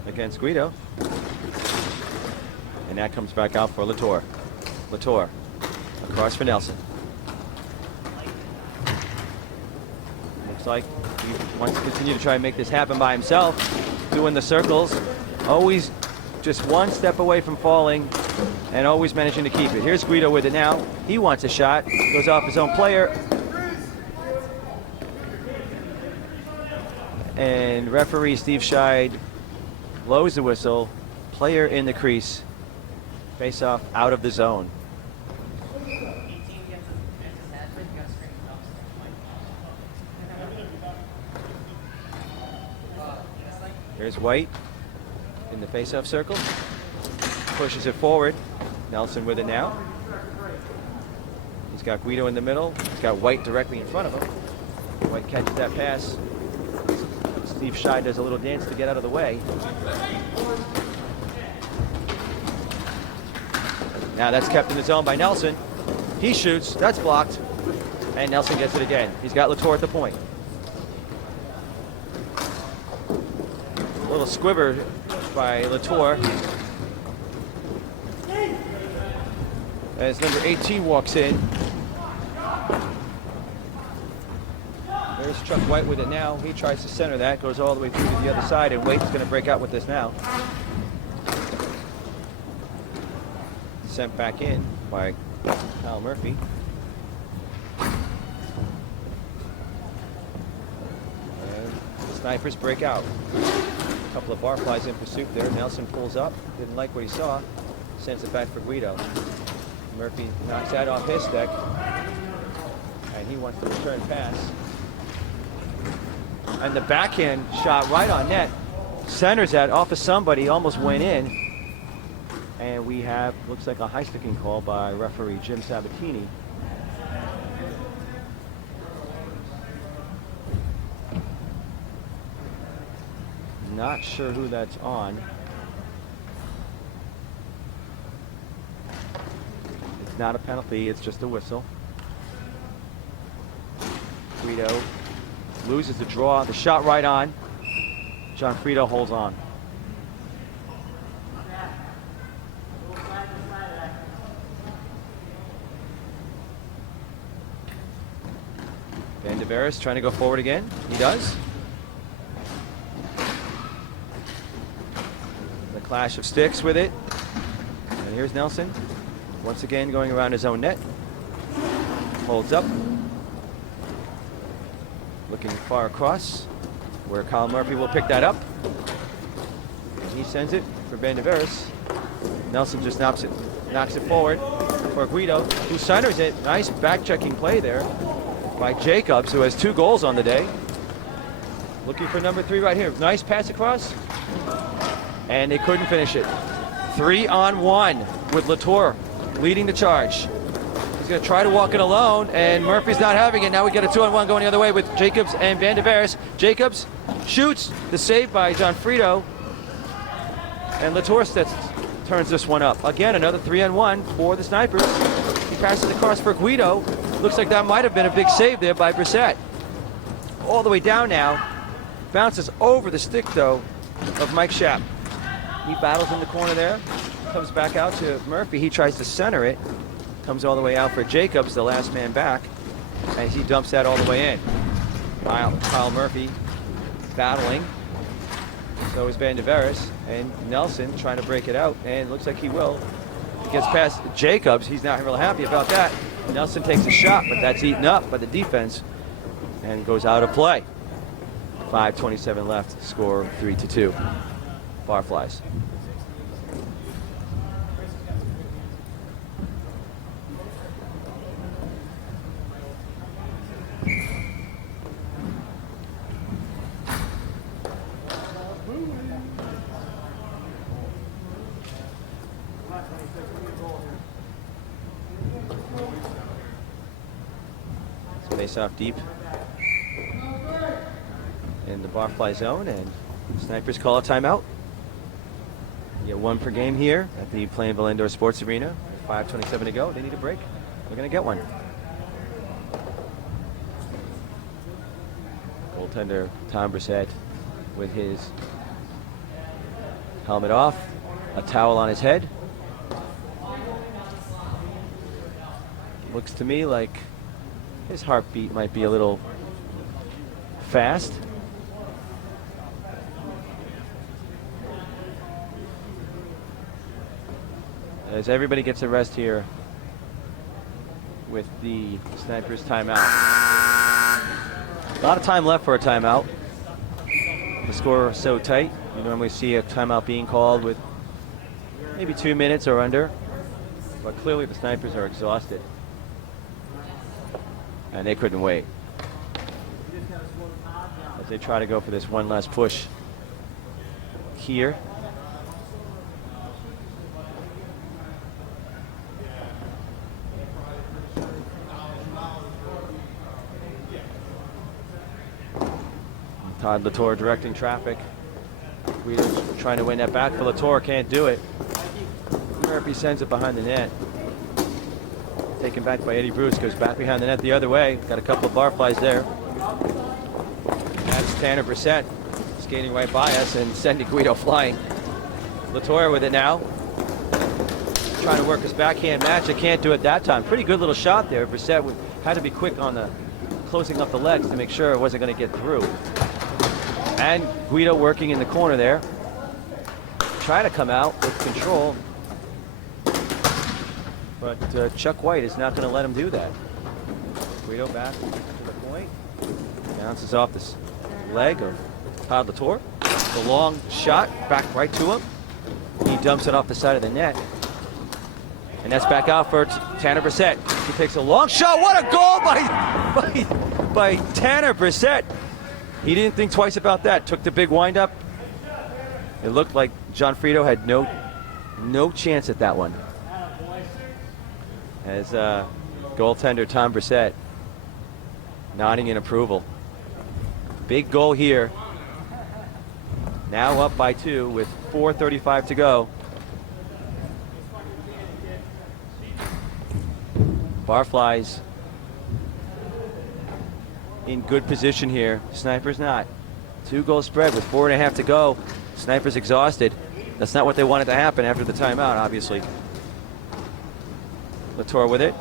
against Guido. And that comes back out for Latour. Latour across for Nelson. Looks like he wants to continue to try and make this happen by himself. Doing the circles. Always just one step away from falling and always managing to keep it. Here's Guido with it now. He wants a shot. Goes off his own player. And referee Steve Scheid blows the whistle. Player in the crease. Face off out of the zone. Here's White in the face-off circle. Pushes it forward. Nelson with it now. He's got Guido in the middle. He's got White directly in front of him. White catches that pass. Steve Scheid does a little dance to get out of the way. Now that's kept in the zone by Nelson. He shoots. That's blocked. And Nelson gets it again. He's got Latour at the point. A little squibber by Latour. As number 18 walks in. There's Chuck White with it now. He tries to center that. Goes all the way through to the other side. And Waite's going to break out with this now. Sent back in by Kyle Murphy. And the Snipers break out. A couple of Barflys in pursuit there. Nelson pulls up. Didn't like what he saw. Sends it back for Guido. Murphy knocks that off his stick. And he wants the return pass. And the backhand shot right on net. Centers that off of somebody. Almost went in. And we have, looks like a high sticking call by referee Jim Sabatini. Not sure who that's on. It's not a penalty, it's just a whistle. Guido loses the draw, the shot right on. John Frito holds on. Van de Veres trying to go forward again. He does. The clash of sticks with it. And here's Nelson. Once again going around his own net. Holds up. Looking far across where Kyle Murphy will pick that up. And he sends it for Van de Veres. Nelson just knocks it forward for Guido, who centers it. Nice back-checking play there by Jacobs, who has 2 goals on the day. Looking for number 3 right here. Nice pass across. And they couldn't finish it. 3-on-1 with Latour leading the charge. He's going to try to walk it alone, and Murphy's not having it. Now we get a 2-on-1 going the other way with Jacobs and Van de Veres. Jacobs shoots. The save by John Frito. And Latour turns this one up. Again, another 3-on-1 for the Snipers. He passes across for Guido. Looks like that might have been a big save there by Brissett. All the way down now. Bounces over the stick, though, of Mike Schaap. He battles in the corner there. Comes back out to Murphy. He tries to center it. Comes all the way out for Jacobs, the last man back. And he dumps that all the way in. Kyle Murphy battling. So is Van de Veres. And Nelson trying to break it out. And it looks like he will. He gets past Jacobs. He's not real happy about that. Nelson takes a shot, but that's eaten up by the defense and goes out of play. 5:27 left, score 3-2. Barflys. Face off deep in the Barfly zone, and Snipers call a timeout. You get one per game here at the Plainville Indoor Sports Arena. With 5:27 to go. They need a break. They're going to get one. Goaltender Tom Brissett with his helmet off, a towel on his head. Looks to me like his heartbeat might be a little fast. As everybody gets a rest here with the Snipers timeout. A lot of time left for a timeout. The score is so tight. You normally see a timeout being called with maybe 2 minutes or under. But clearly the Snipers are exhausted. And they couldn't wait as they try to go for this one last push here. Todd Latour directing traffic. Guido's trying to win that back for Latour, can't do it. Murphy sends it behind the net. Taken back by Eddie Bruce, goes back behind the net the other way. Got a couple of Barflies there. That's Tanner Brissett skating right by us and sending Guido flying. Latour with it now. Trying to work his backhand match. I can't do it that time. Pretty good little shot there. Brissett had to be quick on the closing up the legs to make sure it wasn't going to get through. And Guido working in the corner there. Trying to come out with control. But Chuck White is not going to let him do that. Guido back to the point. Bounces off this leg of Todd Latour. The long shot back right to him. He dumps it off the side of the net. And that's back out for Tanner Brissett. He takes a long shot. What a goal by Tanner Brissett. He didn't think twice about that. Took the big windup. It looked like John Frito had no chance at that one. As goaltender Tom Brissett nodding in approval. Big goal here. Now up by 2 with 4:35 to go. Barflies in good position here. Snipers not. 2-goal spread with 4.5 to go. Snipers exhausted. That's not what they wanted to happen after the timeout, obviously. Latour with it.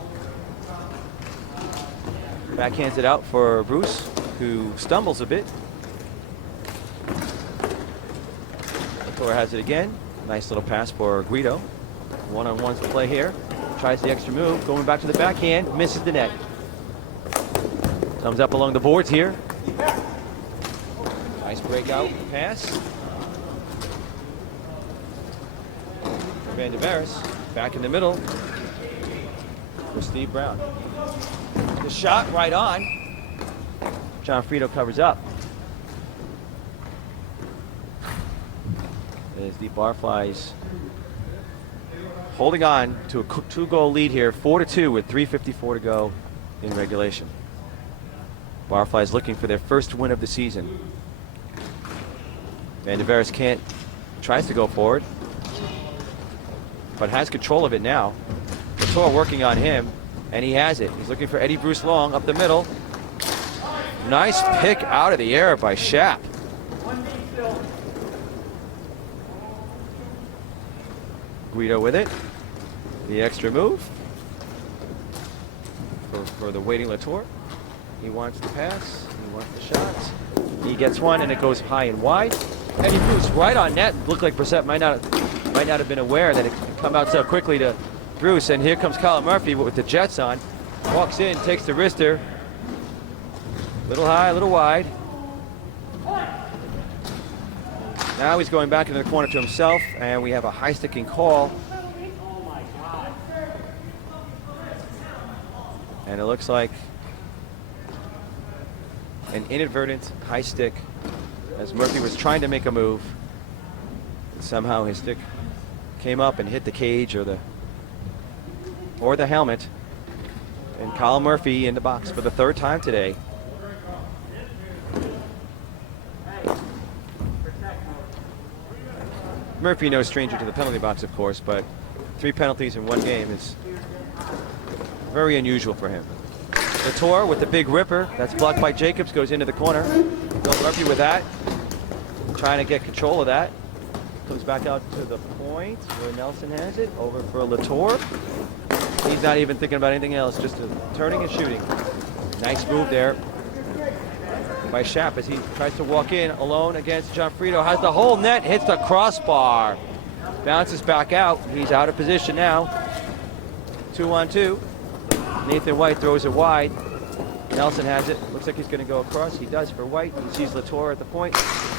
Backhands it out for Bruce, who stumbles a bit. Latour has it again. Nice little pass for Guido. One-on-ones to play here. Tries the extra move, going back to the backhand, misses the net. Comes up along the boards here. Nice breakout pass. Van der Veres back in the middle for Steve Brown. The shot right on. John Frito covers up. As the Barflies holding on to a 2-goal lead here, 4-2 with 3:54 to go in regulation. Barflies looking for their first win of the season. Van der Veres tries to go forward, but has control of it now. Latour working on him, and he has it. He's looking for Eddie Bruce Long up the middle. Nice pick out of the air by Schaap. Guido with it. The extra move for the waiting Latour. He wants the pass. He wants the shots. He gets one, and it goes high and wide. Eddie Bruce right on net. Looked like Brissett might not have been aware that it could come out so quickly to Bruce. And here comes Colin Murphy with the Jets on. Walks in, takes the wrister. Little high, a little wide. Now he's going back into the corner to himself, and we have a high sticking call. And it looks like an inadvertent high stick as Murphy was trying to make a move. Somehow his stick came up and hit the cage or the or the helmet. And Kyle Murphy in the box for the third time today. Murphy, no stranger to the penalty box, of course, but 3 penalties in 1 game is very unusual for him. Latour with the big ripper. That's blocked by Jacobs, goes into the corner. Bill Murphy with that, trying to get control of that. Comes back out to the point where Nelson has it. Over for Latour. He's not even thinking about anything else, just turning and shooting. Nice move there by Schaap as he tries to walk in alone against John Frito. Has the whole net, hits the crossbar. Bounces back out. He's out of position now. 2-on-2. Nathan White throws it wide. Nelson has it. Looks like he's going to go across. He does for White. He sees Latour at the point.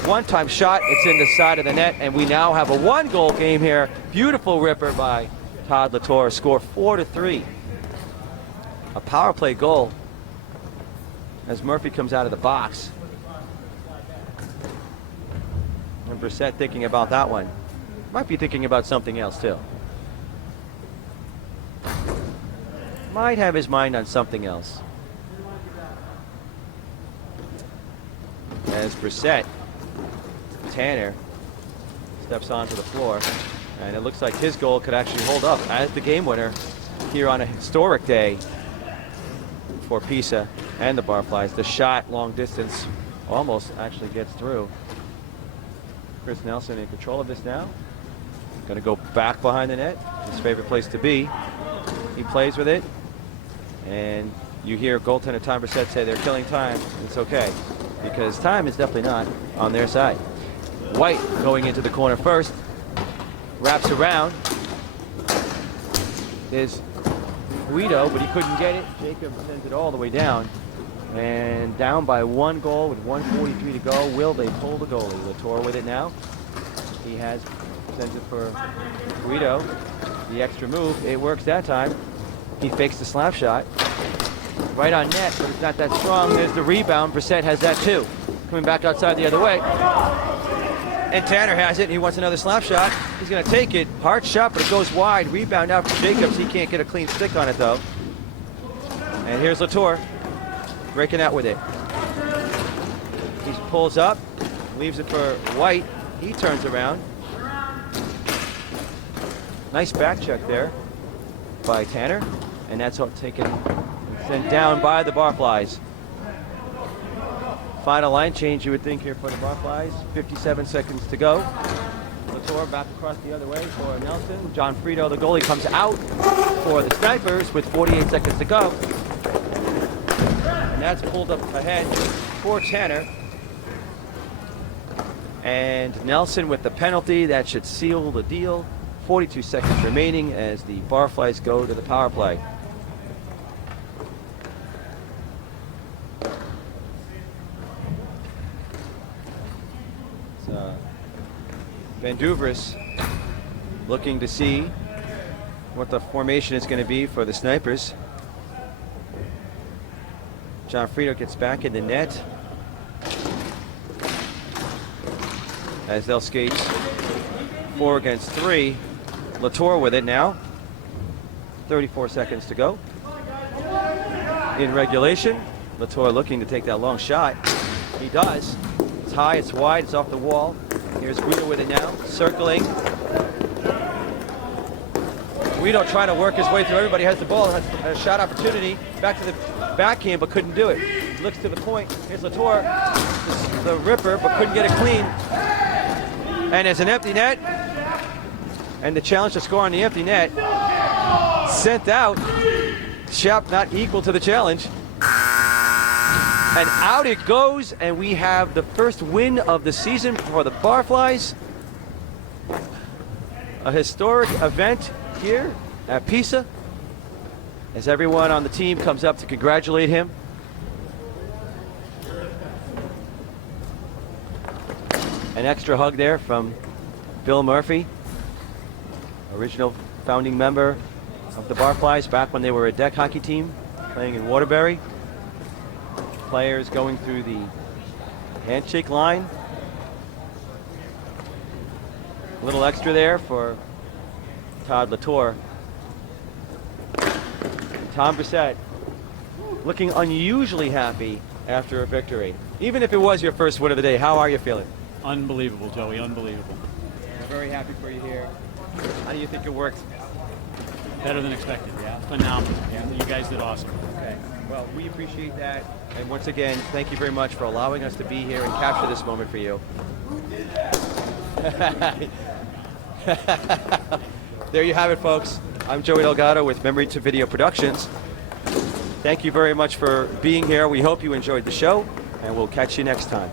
One-time shot. It's in the side of the net, and we now have a 1-goal game here. Beautiful ripper by Todd Latour. Score 4-3. A power play goal as Murphy comes out of the box. And Brissett thinking about that one. Might be thinking about something else too. Might have his mind on something else. As Brissett, Tanner steps onto the floor, and it looks like his goal could actually hold up as the game winner here on a historic day for Pisa and the Barflys. The shot, long distance, almost actually gets through. Chris Nelson in control of this now. Going to go back behind the net, his favorite place to be. He plays with it, and you hear goaltender Tom Brissett say they're killing time. It's okay, because time is definitely not on their side. White going into the corner first, wraps around. There's Guido, but he couldn't get it. Jacob sends it all the way down, and down by 1 goal with 1:43 to go. Will they pull the goalie? Latour with it now. He sends it for Guido. The extra move, it works that time. He fakes the slap shot. Right on net, but it's not that strong. There's the rebound. Brissett has that too. Coming back outside the other way. And Tanner has it. He wants another slap shot. He's going to take it. Hard shot, but it goes wide. Rebound out for Jacobs. He can't get a clean stick on it though. And here's Latour breaking out with it. He pulls up, leaves it for White. He turns around. Nice back check there by Tanner, and that's all taken and sent down by the Barflys. Final line change, you would think, here for the Barflys. 57 seconds to go. Latour back across the other way for Nelson. John Frito, the goalie, comes out for the Snipers with 48 seconds to go. And that's pulled up ahead for Tanner. And Nelson with the penalty, that should seal the deal. 42 seconds remaining as the Barflys go to the power play. Van Duvers looking to see what the formation is going to be for the Snipers. John Frito gets back in the net as they'll skate 4 against 3. Latour with it now. 34 seconds to go. In regulation, Latour looking to take that long shot. He does. It's high, it's wide, it's off the wall. Here's Guido with it now, circling. Guido trying to work his way through. Everybody has the ball, has a shot opportunity. Back to the backhand, but couldn't do it. Looks to the point. Here's Latour, the ripper, but couldn't get it clean. And it's an empty net. And the challenge to score on the empty net sent out. Schaap not equal to the challenge. And out it goes, and we have the first win of the season for the Barflys. A historic event here at Pisa as everyone on the team comes up to congratulate him. An extra hug there from Bill Murphy, original founding member of the Barflys back when they were a deck hockey team playing in Waterbury. Players going through the handshake line. A little extra there for Todd Latour. Tom Brissett looking unusually happy after a victory. Even if it was your first win of the day, how are you feeling? Unbelievable, Joey, unbelievable. We're very happy for you here. How do you think it worked? Better than expected, yeah. Phenomenal. Yeah. You guys did awesome. Okay. Well, we appreciate that. And once again, thank you very much for allowing us to be here and capture this moment for you. There you have it, folks. I'm Joey Delgado with Memory to Video Productions. Thank you very much for being here. We hope you enjoyed the show, and we'll catch you next time.